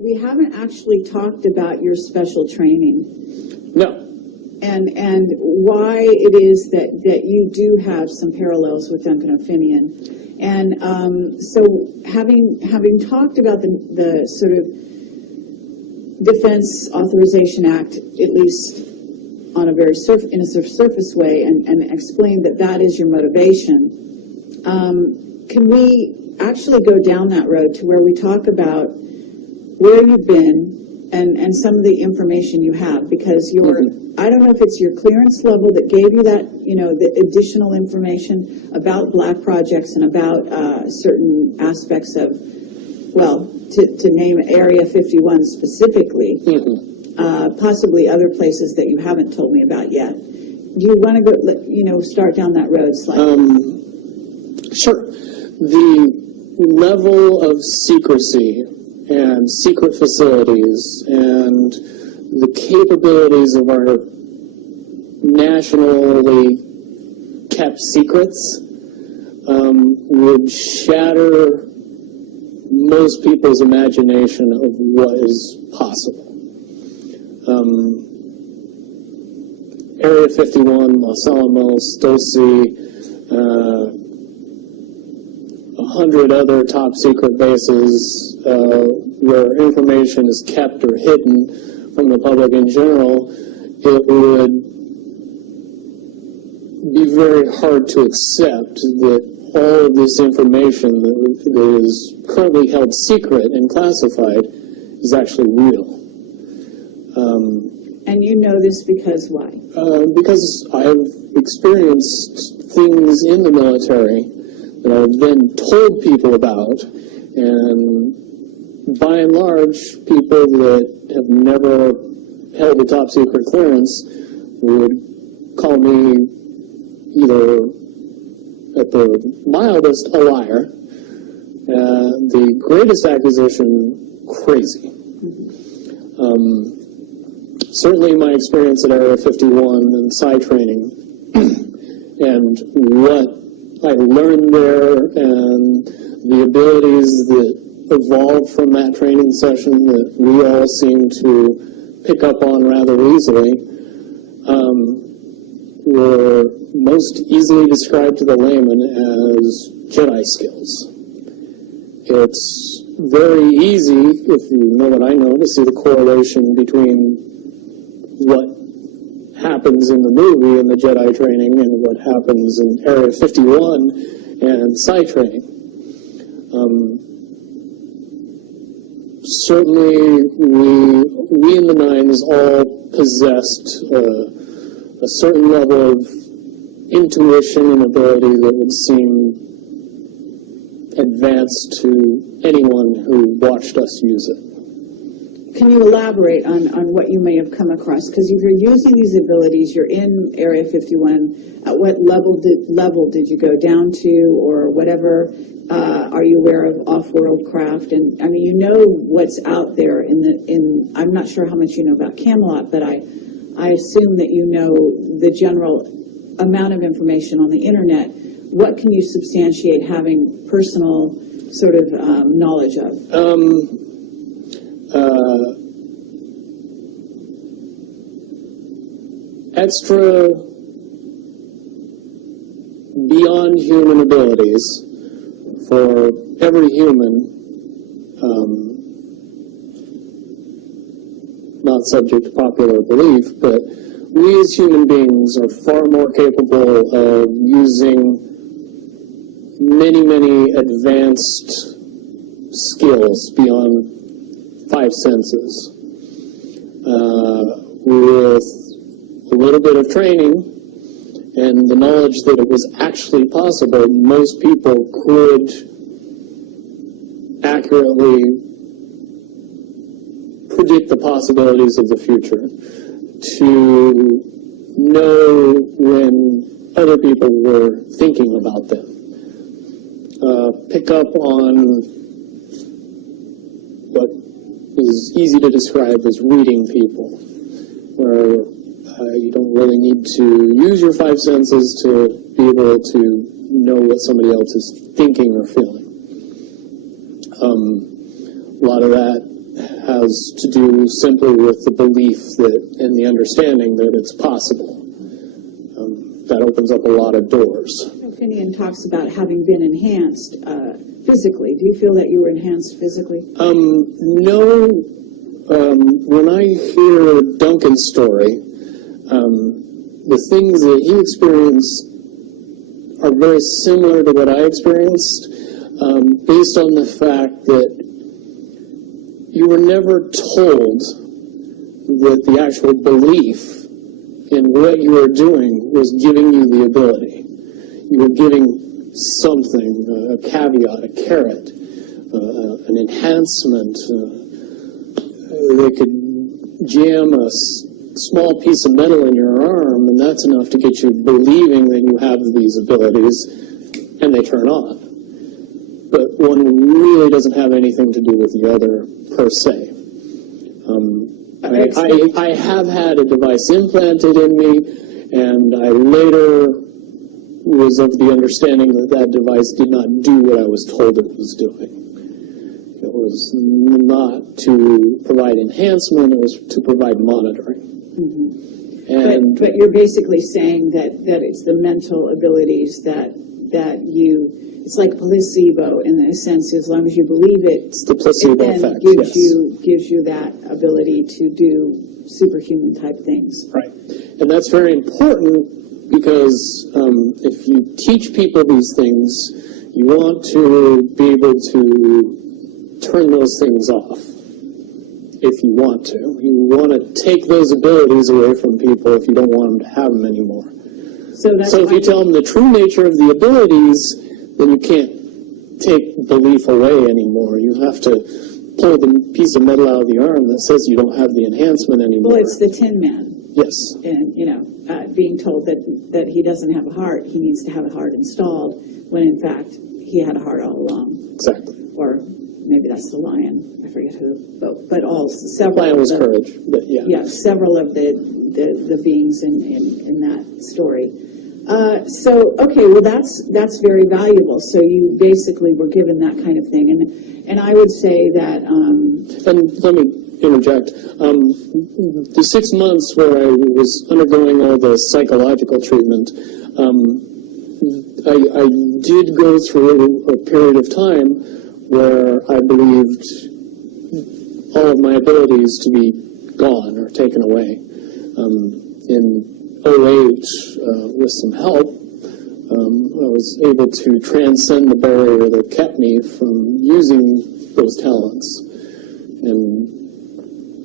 we haven't actually talked about your special training. No. And why it is that you do have some parallels with Duncan O'Finian. And so having talked about the sort of Defense Authorization Act, at least on a very in a sort of surface way, and explain that is your motivation, can we actually go down that road to where we talk about where you've been and some of the information you have? Because I don't know if it's your clearance level that gave you that, the additional information about black projects and about certain aspects of, well, to name Area 51 specifically, possibly other places that you haven't told me about yet. Do you want to go, start down that road slightly? Sure. The level of secrecy and secret facilities and the capabilities of our nationally kept secrets would shatter most people's imagination of what is possible. Area 51, Los Alamos, Dulce, 100 other top secret bases where information is kept or hidden from the public in general, it would be very hard to accept that all of this information that is currently held secret and classified is actually real. And you know this because why? Because I've experienced things in the military that I've then told people about, and by and large, people that have never held a top secret clearance would call me either, at the mildest, a liar, the greatest accusation, crazy. Certainly my experience at Area 51 and PSY training and what I learned there and the abilities that evolved from that training session that we all seem to pick up on rather easily were most easily described to the layman as Jedi skills. It's very easy, if you know what I know, to see the correlation between what happens in the movie in the Jedi training and what happens in Area 51 and PSY training. Certainly, we in the Nines all possessed a certain level of intuition and ability that would seem advanced to anyone who watched us use it. Can you elaborate on what you may have come across? Because if you're using these abilities, you're in Area 51, at what level did you go down to, or whatever? Are you aware of off-world craft? And I mean, you know what's out there in I'm not sure how much you know about Camelot, but I assume that you know the general amount of information on the internet. What can you substantiate having personal sort of knowledge of? Extra beyond human abilities for every human, not subject to popular belief, but we as human beings are far more capable of using many, many advanced skills beyond 5 senses. With a little bit of training and the knowledge that it was actually possible, most people could accurately predict the possibilities of the future, to know when other people were thinking about them, pick up on what is easy to describe as reading people, where you don't really need to use your 5 senses to be able to know what somebody else is thinking or feeling. A lot of that has to do simply with the belief that and the understanding that it's possible. That opens up a lot of doors. Finian talks about having been enhanced physically. Do you feel that you were enhanced physically? No. When I hear Duncan's story, the things that he experienced are very similar to what I experienced, based on the fact that you were never told that the actual belief in what you were doing was giving you the ability. You were giving something, a caveat, a carrot, an enhancement. They could jam a small piece of metal in your arm, and that's enough to get you believing that you have these abilities, and they turn on. But one really doesn't have anything to do with the other, per se. I have had a device implanted in me, and I later was of the understanding that that device did not do what I was told it was doing. It was not to provide enhancement, it was to provide monitoring. Mm-hmm. And but you're basically saying that it's the mental abilities that you, it's like placebo in a sense, as long as you believe it, it's the placebo effect, gives you that ability to do superhuman type things. Right. And that's very important because if you teach people these things, you want to be able to turn those things off. If you want to. You want to take those abilities away from people if you don't want them to have them anymore. So if you tell them the true nature of the abilities, then you can't take belief away anymore. You have to pull the piece of metal out of the arm that says you don't have the enhancement anymore. Well, it's the Tin Man. Yes. And, being told that he doesn't have a heart, he needs to have a heart installed, when in fact he had a heart all along. Exactly. Or maybe that's the lion. I forget who. But several. Lion was courage. But yeah. Yeah, several of the beings in that story. So okay, well that's very valuable. So you basically were given that kind of thing, and I would say that. And let me interject. The 6 months where I was undergoing all the psychological treatment, I did go through a period of time where I believed all of my abilities to be gone or taken away. In 2008, with some help, I was able to transcend the barrier that kept me from using those talents. And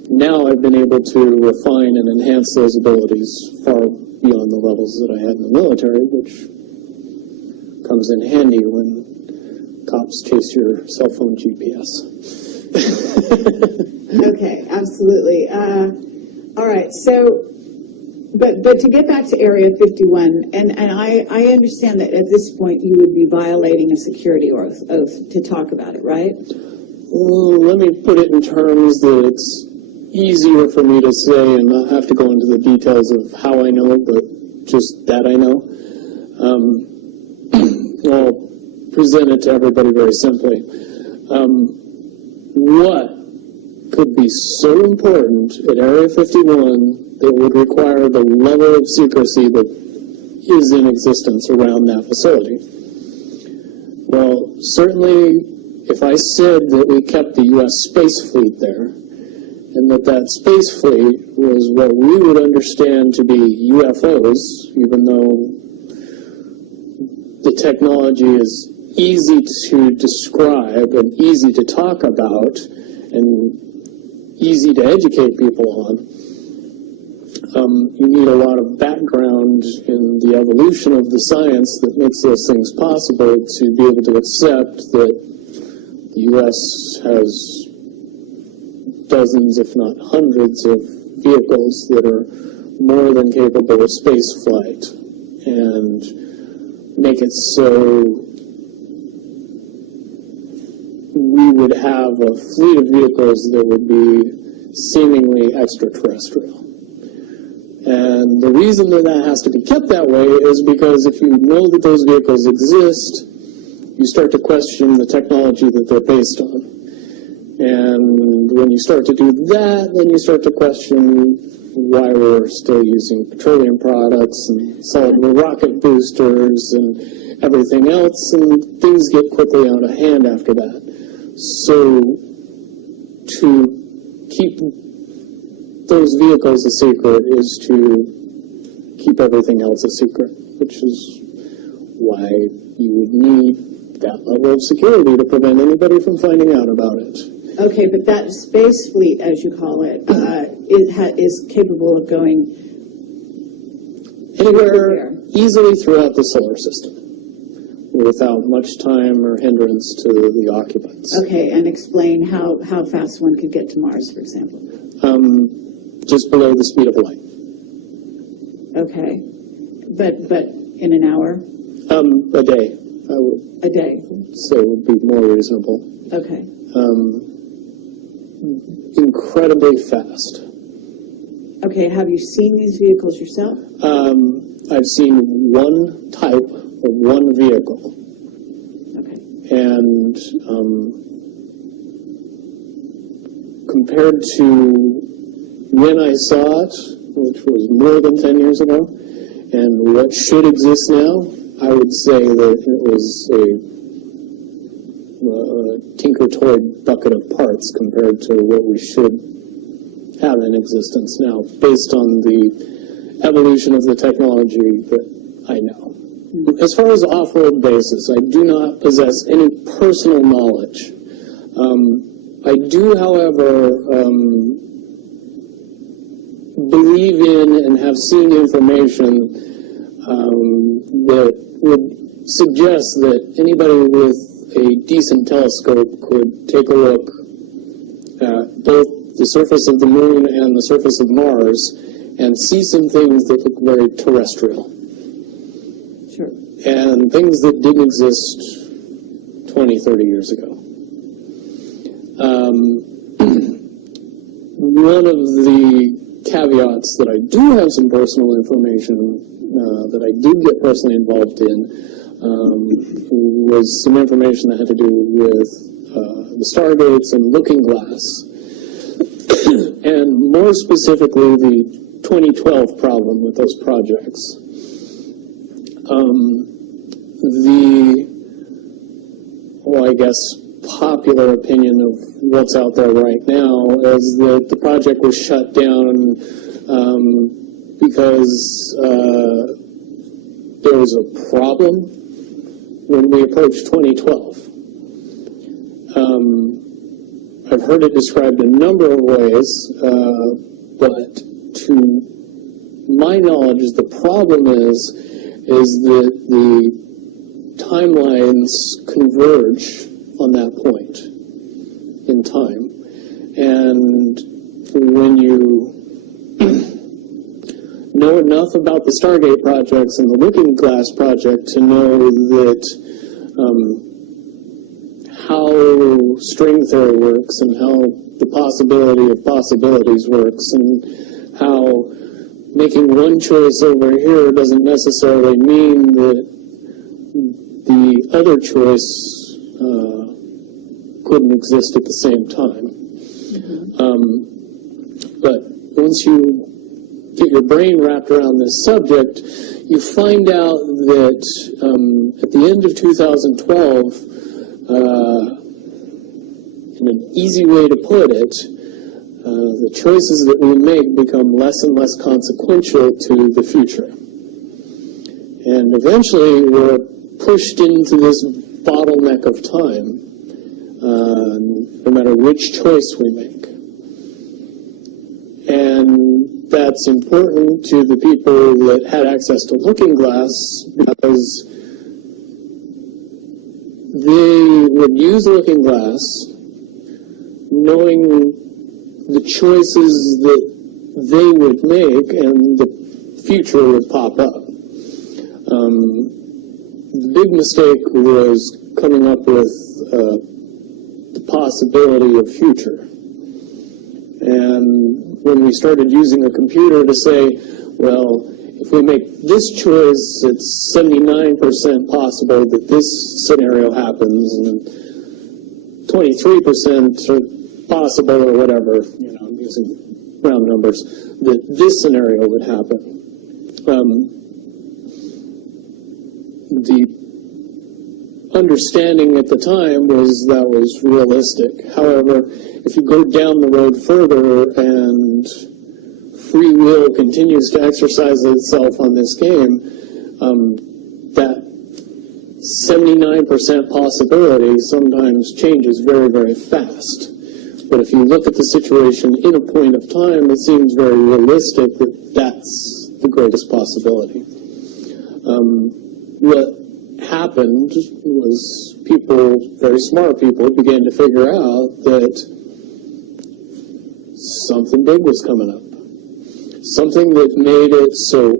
now I've been able to refine and enhance those abilities far beyond the levels that I had in the military, which comes in handy when cops chase your cell phone GPS. Okay, absolutely. All right, so, but to get back to Area 51, and I understand that at this point you would be violating a security oath to talk about it, right? Well, let me put it in terms that it's easier for me to say and not have to go into the details of how I know, but just that I know. I'll present it to everybody very simply. What could be so important at Area 51 that would require the level of secrecy that is in existence around that facility? Well, certainly if I said that we kept the U.S. space fleet there, and that space fleet was what we would understand to be UFOs, even though the technology is easy to describe and easy to talk about and easy to educate people on, you need a lot of background in the evolution of the science that makes those things possible to be able to accept that the U.S. has dozens, if not hundreds, of vehicles that are more than capable of space flight, and make it so we would have a fleet of vehicles that would be seemingly extraterrestrial. And the reason that has to be kept that way is because if you know that those vehicles exist, you start to question the technology that they're based on. And when you start to do that, then you start to question why we're still using petroleum products and solid rocket boosters and everything else, and things get quickly out of hand after that. So to keep those vehicles a secret is to keep everything else a secret, which is why you would need that level of security to prevent anybody from finding out about it. Okay, but that space fleet, as you call it, is capable of going anywhere easily throughout the solar system without much time or hindrance to the occupants. Okay, and explain how fast one could get to Mars, for example. Just below the speed of light. Okay, but in an hour? A day, I would A day. say would be more reasonable. Okay. Incredibly fast. Okay, have you seen these vehicles yourself? I've seen one type of one vehicle. Okay. And compared to when I saw it, which was more than 10 years ago, and what should exist now, I would say that it was a tinker toy bucket of parts compared to what we should have in existence now, based on the evolution of the technology that I know. As far as off-road basis, I do not possess any personal knowledge. I do, however, believe in and have seen information that would suggest that anybody with a decent telescope could take a look at both the surface of the moon and the surface of Mars and see some things that look very terrestrial. Sure. And things that didn't exist 20, 30 years ago. One of the caveats that I do have some personal information that I did get personally involved in was some information that had to do with the stargates and looking glass. And more specifically, the 2012 problem with those projects. I guess, popular opinion of what's out there right now is that the project was shut down because there was a problem when we approached 2012. I've heard it described a number of ways, but to my knowledge, the problem is that the timelines converge on that point in time. And when you know enough about the Stargate projects and the Looking Glass project to know that how string theory works and how the possibility of possibilities works and how making one choice over here doesn't necessarily mean that the other choice couldn't exist at the same time. But once you get your brain wrapped around this subject, you find out that at the end of 2012, in an easy way to put it, the choices that we make become less and less consequential to the future. And eventually we're pushed into this bottleneck of time, no matter which choice we make. And that's important to the people that had access to Looking Glass because they would use Looking Glass knowing the choices that they would make and the future would pop up. The big mistake was coming up with the possibility of future. And when we started using a computer to say, well, if we make this choice, it's 79% possible that this scenario happens, and 23% possible or whatever, I'm using round numbers, that this scenario would happen. The understanding at the time was that was realistic. However, if you go down the road further and free will continues to exercise itself on this game, that 79% possibility sometimes changes very, very fast. But if you look at the situation in a point of time, it seems very realistic that that's the greatest possibility. What happened was people, very smart people, began to figure out that something big was coming up. Something that made it so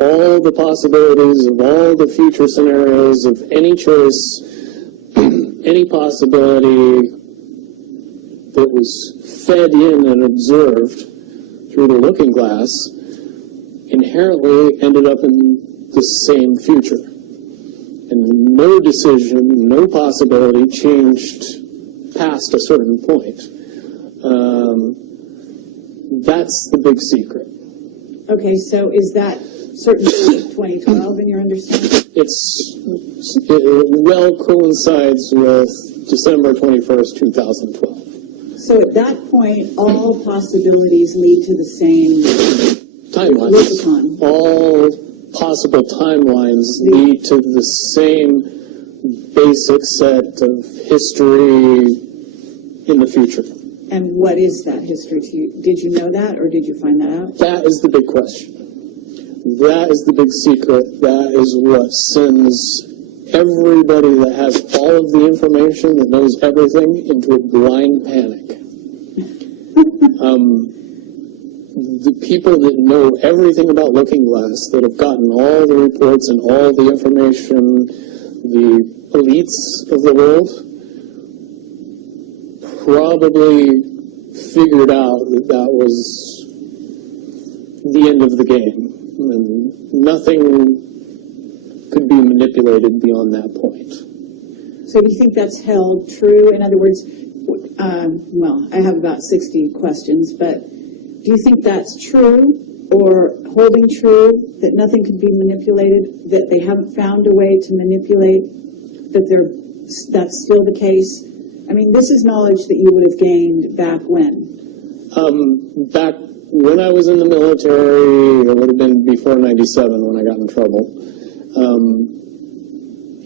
all the possibilities of all the future scenarios of any choice, any possibility that was fed in and observed through the looking glass inherently ended up in the same future. And no decision, no possibility changed past a certain point. That's the big secret. Okay, so is that certainly 2012 in your understanding? It well coincides with December 21st, 2012. So at that point, all possibilities lead to the same timelines. lexicon. All possible timelines lead to the same basic set of history in the future. And what is that history to you? Did you know that, or did you find that out? That is the big question. That is the big secret. That is what sends everybody that has all of the information, that knows everything, into a blind panic. The people that know everything about Looking Glass, that have gotten all the reports and all the information, the elites of the world, probably figured out that that was the end of the game. And nothing could be manipulated beyond that point. So do you think that's held true? In other words, well, I have about 60 questions, but do you think that's true or holding true, that nothing can be manipulated, that they haven't found a way to manipulate, that that's still the case? I mean, this is knowledge that you would have gained back when? Back when I was in the military, it would have been before 97 when I got in trouble.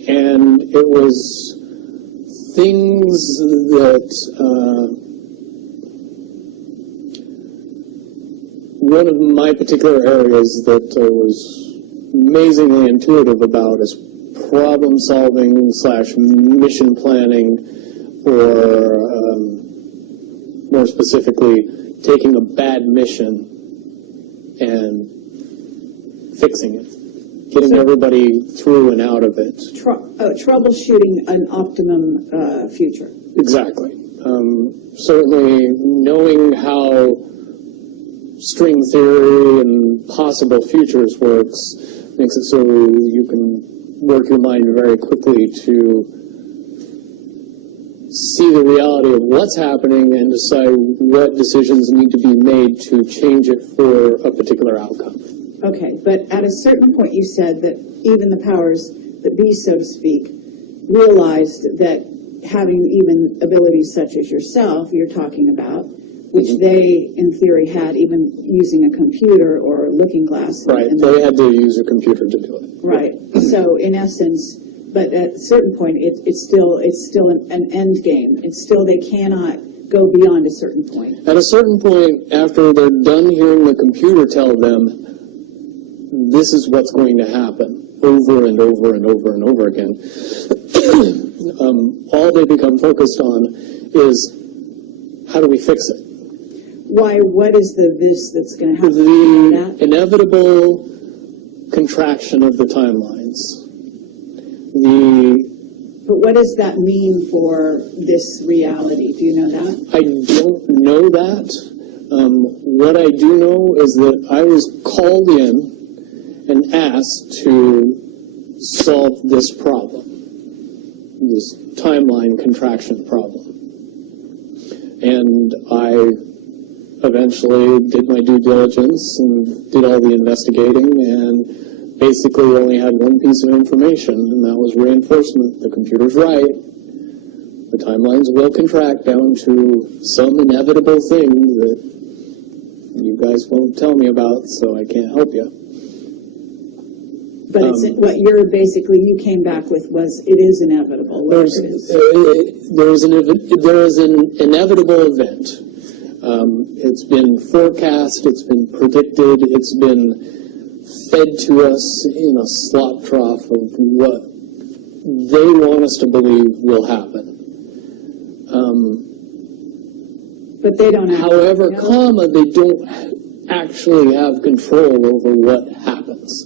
And it was things that one of my particular areas that I was amazingly intuitive about is problem solving / mission planning, or more specifically, taking a bad mission and fixing it, getting everybody through and out of it. Troubleshooting an optimum future. Exactly. Certainly knowing how string theory and possible futures works makes it so you can work your mind very quickly to see the reality of what's happening and decide what decisions need to be made to change it for a particular outcome. Okay, but at a certain point you said that even the powers that be, so to speak, realized that having even abilities such as yourself, you're talking about, which they, in theory, had even using a computer or looking glass. Right, they had to use a computer to do it. Right, so in essence, but at a certain point, it's still an end game. It's still, they cannot go beyond a certain point. At a certain point, after they're done hearing the computer tell them, this is what's going to happen, over and over and over and over again, all they become focused on is, how do we fix it? Why? What is this that's going to happen? The inevitable contraction of the timelines. But what does that mean for this reality? Do you know that? I don't know that. What I do know is that I was called in and asked to solve this problem, this timeline contraction problem. And I eventually did my due diligence and did all the investigating and basically only had one piece of information, and that was reinforcement. The computer's right. The timelines will contract down to some inevitable thing that you guys won't tell me about, so I can't help you. But it's, what you're basically, you came back with was, it is inevitable. There is an inevitable event. It's been forecast, it's been predicted, it's been fed to us in a slop trough of what they want us to believe will happen. But they don't however, know. They don't actually have control over what happens.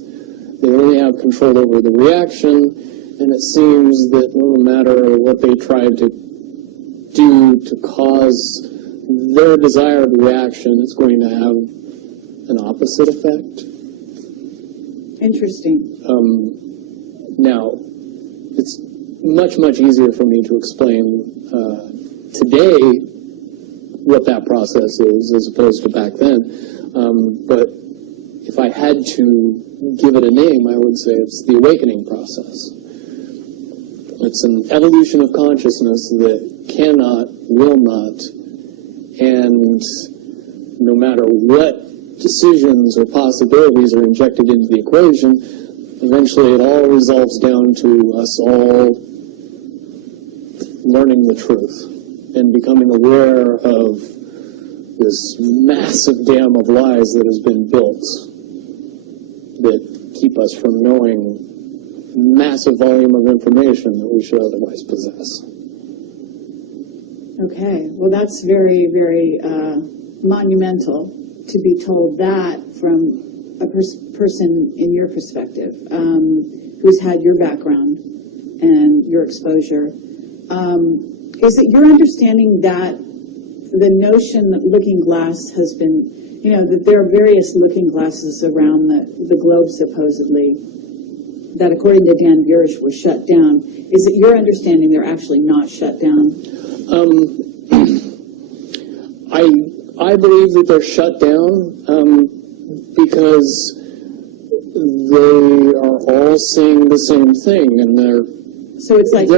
They only have control over the reaction, and it seems that no matter what they try to do to cause their desired reaction, it's going to have an opposite effect. Interesting. Now, it's much, much easier for me to explain today what that process is as opposed to back then. But if I had to give it a name, I would say it's the awakening process. It's an evolution of consciousness that cannot, will not, and no matter what decisions or possibilities are injected into the equation, eventually it all resolves down to us all learning the truth and becoming aware of this massive dam of lies that has been built that keep us from knowing massive volume of information that we should otherwise possess. Okay, well that's very, very monumental to be told that from a person in your perspective, who's had your background and your exposure. Is it your understanding that the notion that looking glass has been, you know, that there are various looking glasses around the globe supposedly, that according to Dan Burish were shut down. Is it your understanding they're actually not shut down? I believe that they're shut down because they are all saying the same thing, and they're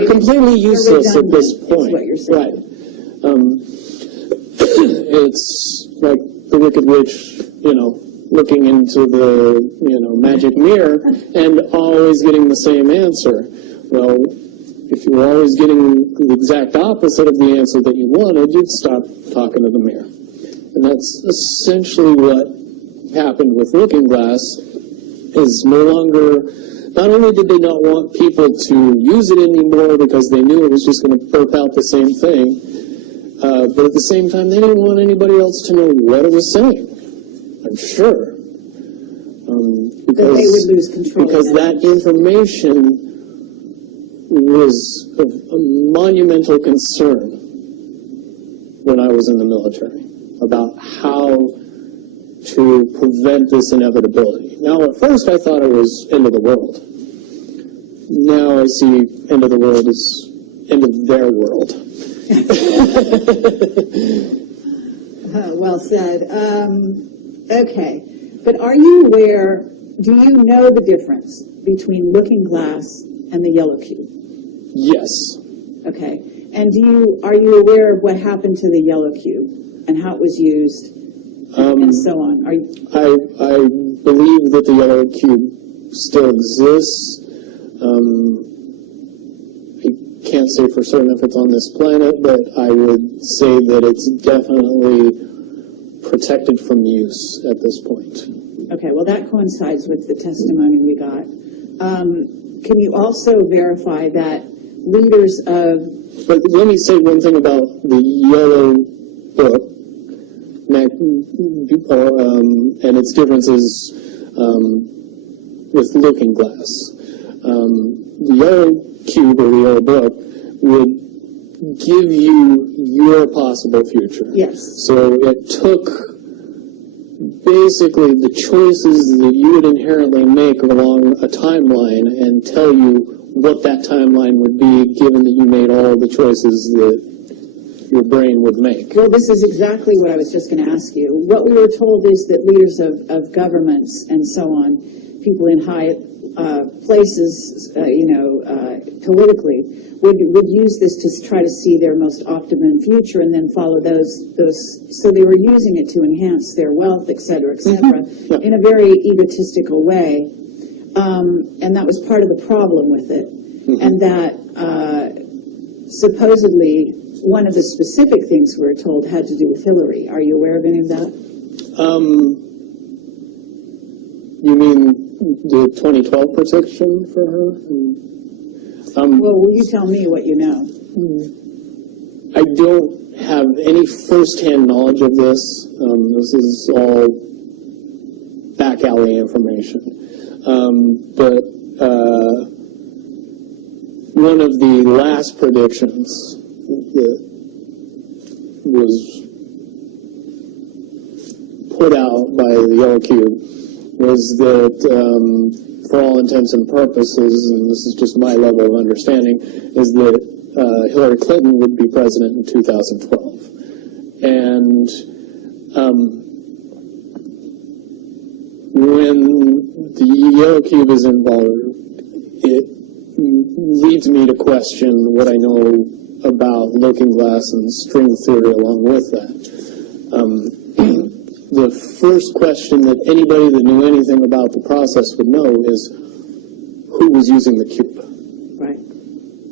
completely useless at this point. Is what you're saying. Right. It's like the Wicked Witch, looking into the, magic mirror and always getting the same answer. Well, if you were always getting the exact opposite of the answer that you wanted, you'd stop talking to the mirror. And that's essentially what happened with Looking Glass, is not only did they not want people to use it anymore because they knew it was just going to burp out the same thing, but at the same time, they didn't want anybody else to know what it was saying. I'm sure. Because they would lose control. Because that information was of a monumental concern when I was in the military about how to prevent this inevitability. Now, at first, I thought it was end of the world. Now I see end of the world as end of their world. Well said. Okay. But are you aware, do you know the difference between Looking Glass and the yellow cube? Yes. Okay. And are you aware of what happened to the yellow cube and how it was used and so on? I believe that the yellow cube still exists. I can't say for certain if it's on this planet, but I would say that it's definitely protected from use at this point. Okay, well that coincides with the testimony we got. Can you also verify that leaders of... But let me say one thing about the yellow book and its differences with Looking Glass. The yellow cube or the yellow book would give you your possible future. Yes. So it took basically the choices that you would inherently make along a timeline and tell you what that timeline would be, given that you made all the choices that your brain would make. Well, this is exactly what I was just going to ask you. What we were told is that leaders of governments and so on, people in high places, politically, would use this to try to see their most optimum future and then follow those. So they were using it to enhance their wealth, et cetera, Yeah. in a very egotistical way. And that was part of the problem with it. And that supposedly one of the specific things we were told had to do with Hillary. Are you aware of any of that? You mean the 2012 prediction for her? Well, will you tell me what you know? I don't have any first-hand knowledge of this. This is all back alley information. But one of the last predictions that was put out by the Yellow Cube was that, for all intents and purposes, and this is just my level of understanding, is that Hillary Clinton would be president in 2012. And when the Yellow Cube is involved, it leads me to question what I know about looking glass and string theory along with that. The first question that anybody that knew anything about the process would know is who was using the cube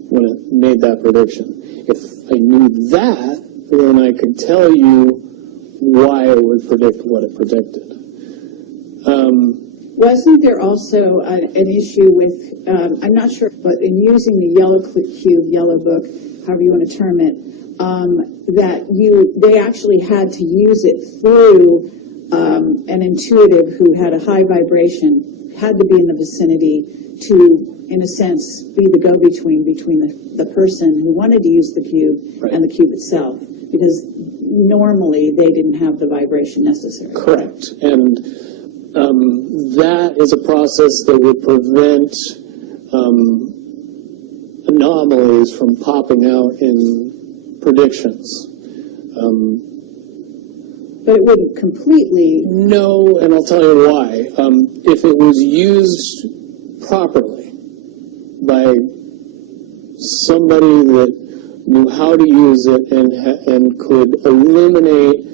when it made that prediction. If I knew that, then I could tell you why it would predict what it predicted. Wasn't there also an issue with, I'm not sure, but in using the Yellow Cube, Yellow Book, however you want to term it, that they actually had to use it through an intuitive who had a high vibration, had to be in the vicinity to, in a sense, be the go-between between the person who wanted to use the cube and the cube itself, because normally they didn't have the vibration necessary. Correct. And that is a process that would prevent anomalies from popping out in predictions. But it wouldn't completely... No, and I'll tell you why. If it was used properly by somebody that knew how to use it and could eliminate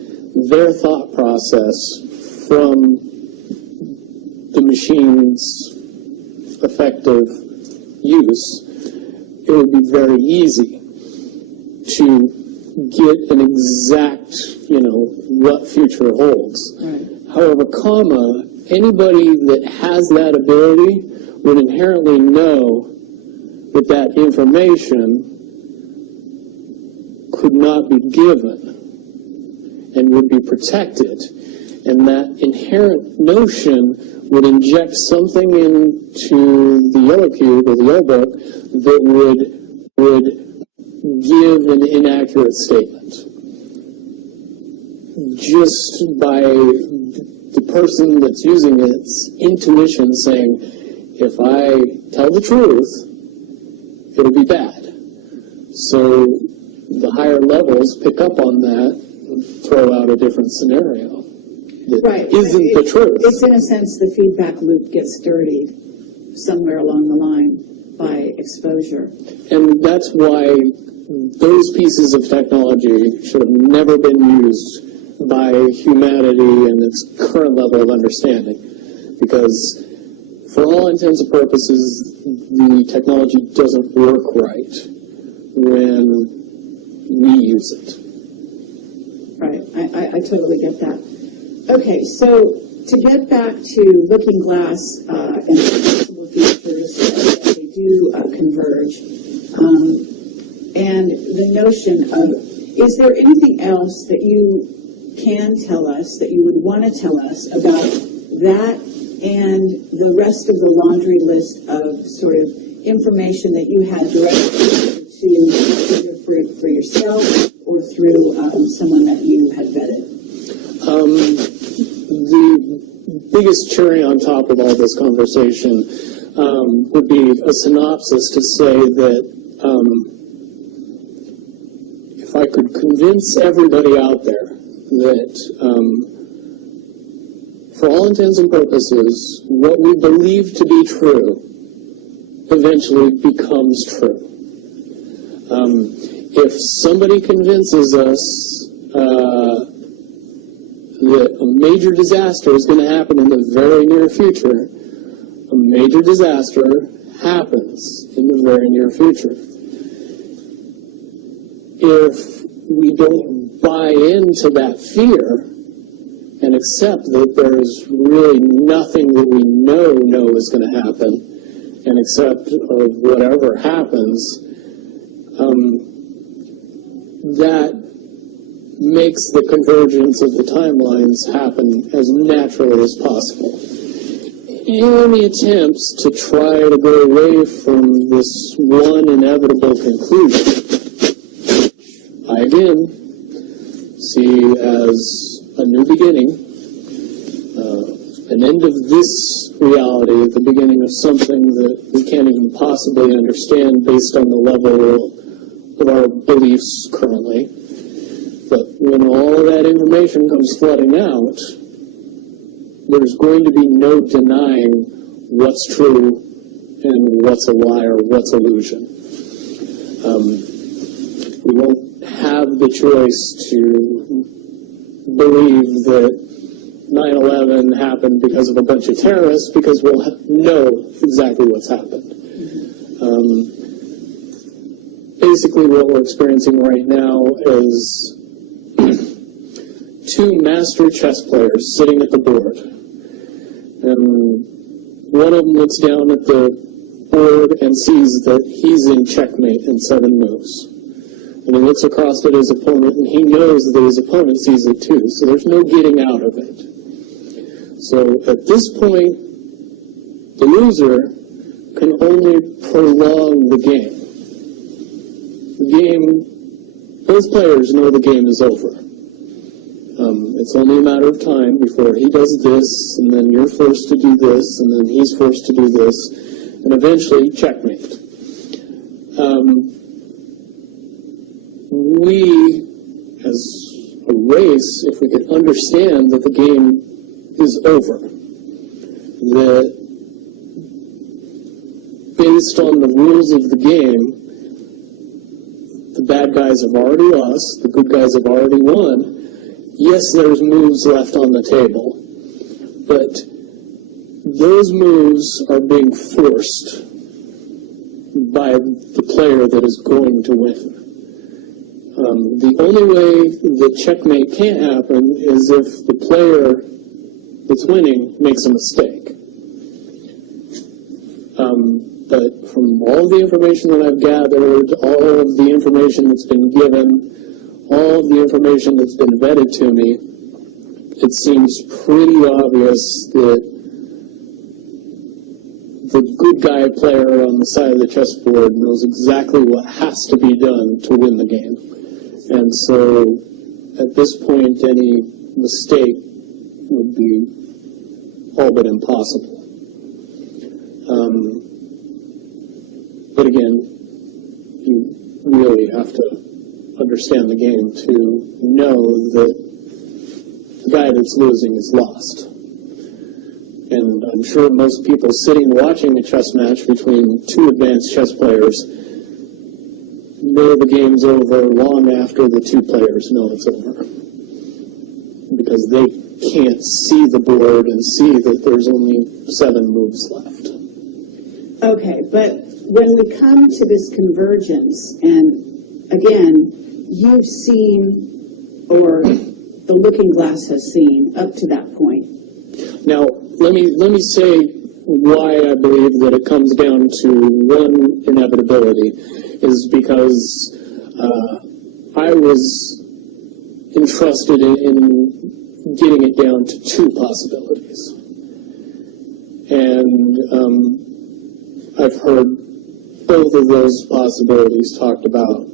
their thought process from the machine's effective use, it would be very easy to get an exact, what future holds. Right. However, anybody that has that ability would inherently know that that information could not be given and would be protected. And that inherent notion would inject something into the Yellow Cube or the Yellow Book that would give an inaccurate statement. Just by the person that's using its intuition saying, if I tell the truth, it'll be bad. So the higher levels pick up on that and throw out a different scenario that isn't the truth. It's in a sense the feedback loop gets dirtied somewhere along the line by exposure. And that's why those pieces of technology should have never been used by humanity in its current level of understanding. Because for all intents and purposes, the technology doesn't work right when we use it. Right, I totally get that. Okay, so to get back to looking glass and possible futures that they do converge, and the notion of, is there anything else that you can tell us, that you would want to tell us about that and the rest of the laundry list of sort of information that you had directly to either for yourself or through someone that you had vetted? The biggest cherry on top of all this conversation would be a synopsis to say that if I could convince everybody out there that, for all intents and purposes, what we believe to be true eventually becomes true. If somebody convinces us that a major disaster is going to happen in the very near future, a major disaster happens in the very near future. If we don't buy into that fear and accept that there's really nothing that we know is going to happen, and accept of whatever happens, that makes the convergence of the timelines happen as naturally as possible. Any attempts to try to go away from this one inevitable conclusion, I again see as a new beginning, an end of this reality, the beginning of something that we can't even possibly understand based on the level of our beliefs currently. But when all of that information comes flooding out, there's going to be no denying what's true and what's a lie or what's illusion. We won't have the choice to believe that 9/11 happened because of a bunch of terrorists, because we'll know exactly what's happened. Basically, what we're experiencing right now is two master chess players sitting at the board. And one of them looks down at the board and sees that he's in checkmate in 7 moves. And he looks across at his opponent, and he knows that his opponent sees it too, so there's no getting out of it. So at this point, the loser can only prolong the game. The game, both players know the game is over. It's only a matter of time before he does this, and then you're forced to do this, and then he's forced to do this, and eventually checkmate. We, as a race, if we could understand that the game is over, that based on the rules of the game, the bad guys have already lost, the good guys have already won. Yes, there's moves left on the table, but those moves are being forced by the player that is going to win. The only way that checkmate can't happen is if the player that's winning makes a mistake. But from all the information that I've gathered, all of the information that's been given, all of the information that's been vetted to me, it seems pretty obvious that the good guy player on the side of the chessboard knows exactly what has to be done to win the game. And so, at this point, any mistake would be all but impossible. But again, you really have to understand the game to know that the guy that's losing is lost. And I'm sure most people sitting watching a chess match between two advanced chess players know the game's over long after the two players know it's over. Because they can't see the board and see that there's only 7 moves left. Okay, but when we come to this convergence, and again, you've seen, or the looking glass has seen, up to that point. Now, let me say why I believe that it comes down to one inevitability, is because I was entrusted in getting it down to 2 possibilities. And I've heard both of those possibilities talked about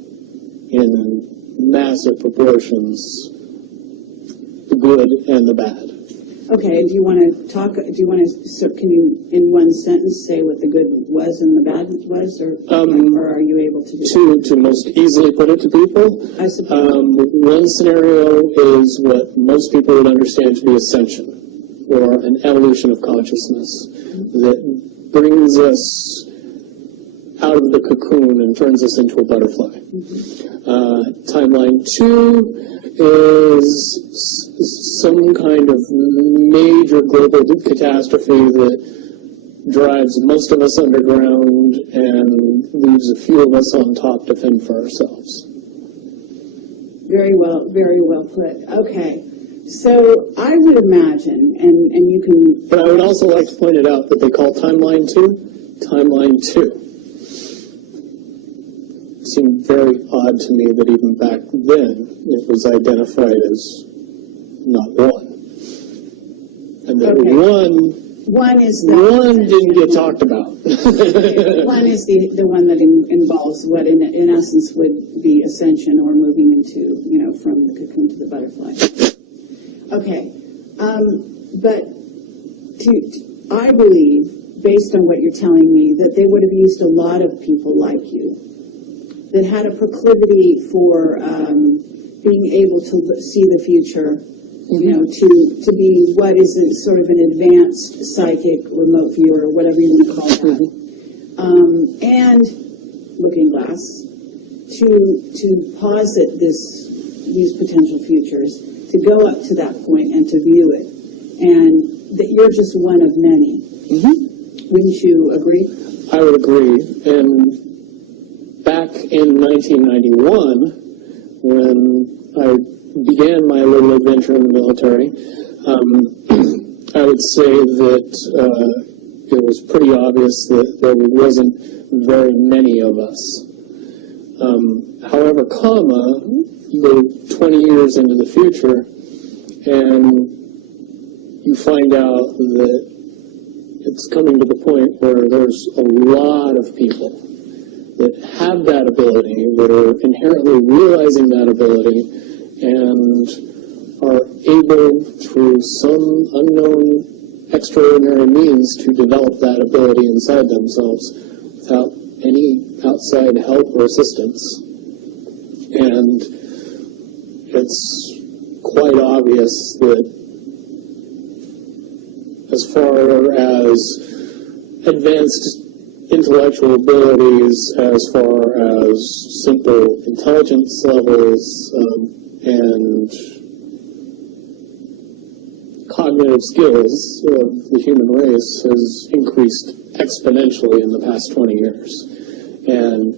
in massive proportions, the good and the bad. Okay, do you want to talk, can you, in one sentence, say what the good was and the bad was, or are you able to do that? To most easily put it to people, I suppose. one scenario is what most people would understand to be ascension, or an evolution of consciousness that brings us out of the cocoon and turns us into a butterfly. Timeline 2 is some kind of major global catastrophe that drives most of us underground and leaves a few of us on top to fend for ourselves. Very well put. Okay. So I would imagine, and you can... But I would also like to point it out that they call Timeline 2, Timeline 2. It seemed very odd to me that even back then it was identified as not one. And that one didn't get talked about. One is the one that involves what in essence would be ascension, or moving into, from the cocoon to the butterfly. Okay. But I believe, based on what you're telling me, that they would have used a lot of people like you that had a proclivity for being able to see the future, to be what is sort of an advanced psychic remote viewer, or whatever you want to call that, and looking glass, to posit these potential futures, to go up to that point and to view it, and that you're just one of many. Wouldn't you agree? I would agree. And back in 1991, when I began my little adventure in the military, I would say that it was pretty obvious that there wasn't very many of us. However, you go 20 years into the future, and you find out that it's coming to the point where there's a lot of people that have that ability, that are inherently realizing that ability, and are able, through some unknown extraordinary means, to develop that ability inside themselves without any outside help or assistance. And it's quite obvious that as far as advanced intellectual abilities, as far as simple intelligence levels, and cognitive skills of the human race has increased exponentially in the past 20 years. And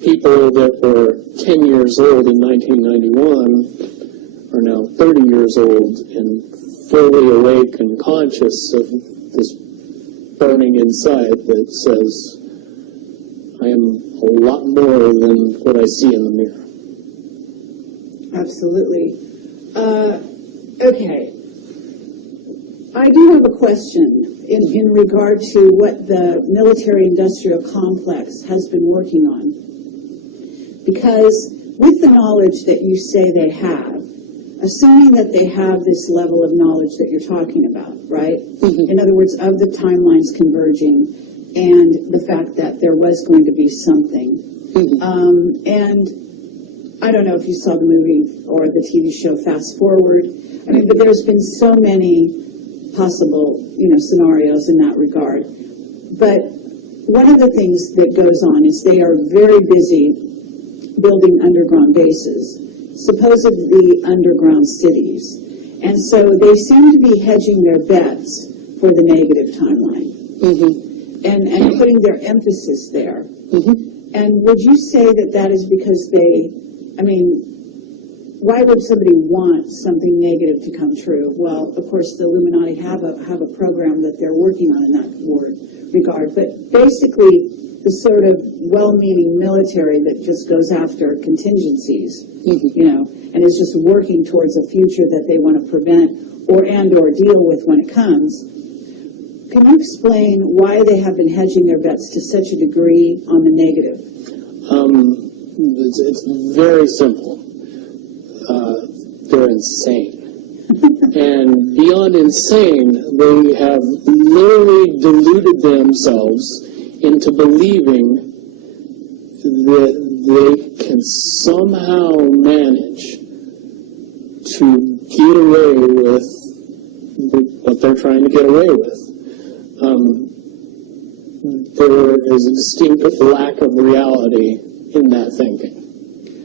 people that were 10 years old in 1991 are now 30 years old and fully awake and conscious of this burning inside that says, I am a lot more than what I see in the mirror. Absolutely. Okay. I do have a question in regard to what the military-industrial complex has been working on. Because with the knowledge that you say they have, assuming that they have this level of knowledge that you're talking about, right? In other words, of the timelines converging and the fact that there was going to be something. And I don't know if you saw the movie or the TV show Fast Forward. I mean, but there's been so many possible, scenarios in that regard. But one of the things that goes on is they are very busy building underground bases, supposedly underground cities. And so they seem to be hedging their bets for the negative timeline and putting their emphasis there. And would you say that that is because why would somebody want something negative to come true? Well, of course, the Illuminati have a program that they're working on in that regard. But basically, the sort of well-meaning military that just goes after contingencies, and is just working towards a future that they want to prevent or deal with when it comes. Can you explain why they have been hedging their bets to such a degree on the negative? It's very simple. They're insane. And beyond insane, they have literally deluded themselves into believing that they can somehow manage to get away with what they're trying to get away with. There is a distinct lack of reality in that thinking.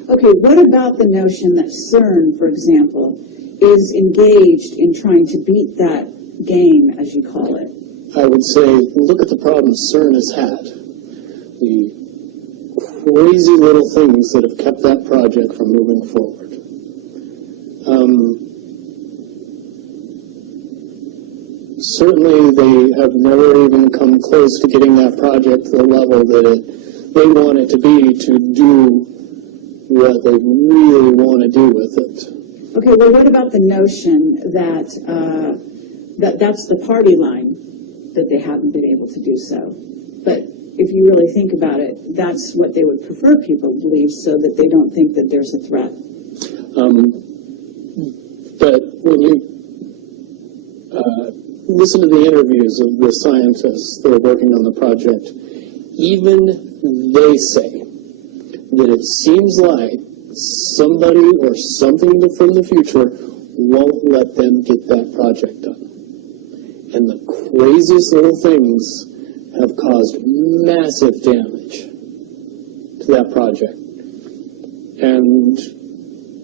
Okay, what about the notion that CERN, for example, is engaged in trying to beat that game, as you call it? I would say, look at the problems CERN has had. The crazy little things that have kept that project from moving forward. Certainly, they have never even come close to getting that project to the level that they want it to be to do what they really want to do with it. Okay, well, what about the notion that that's the party line, that they haven't been able to do so? But if you really think about it, that's what they would prefer people to believe so that they don't think that there's a threat. But when you listen to the interviews of the scientists that are working on the project, even they say that it seems like somebody or something from the future won't let them get that project done. And the craziest little things have caused massive damage to that project. And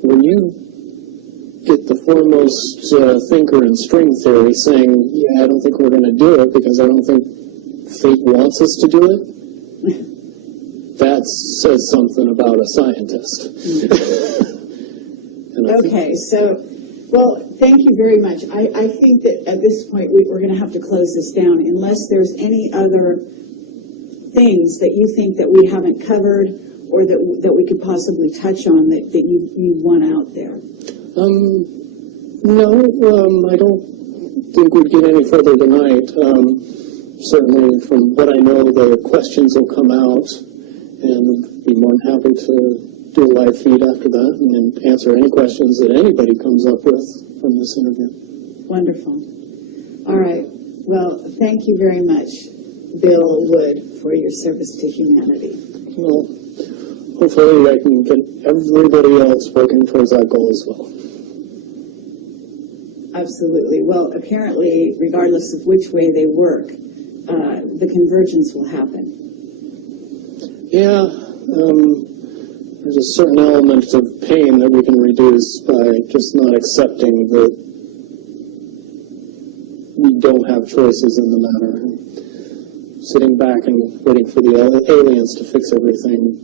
when you get the foremost thinker in string theory saying, yeah, I don't think we're going to do it because I don't think fate wants us to do it, that says something about a scientist. Okay, so, well, thank you very much. I think that at this point we're going to have to close this down unless there's any other things that you think that we haven't covered or that we could possibly touch on that you want out there. No, I don't think we'd get any further tonight. Certainly, from what I know, the questions will come out, and be more than happy to do a live feed after that and answer any questions that anybody comes up with from this interview. Wonderful. All right. Well, thank you very much, Bill Wood, for your service to humanity. Well, hopefully I can get everybody else working towards that goal as well. Absolutely. Well, apparently, regardless of which way they work, the convergence will happen. Yeah. There's a certain element of pain that we can reduce by just not accepting that we don't have choices in the matter. Sitting back and waiting for the aliens to fix everything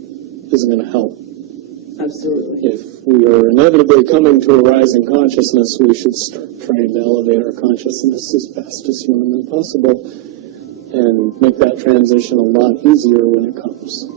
isn't going to help. Absolutely. If we are inevitably coming to a rising consciousness, we should start trying to elevate our consciousness as fast as humanly possible and make that transition a lot easier when it comes.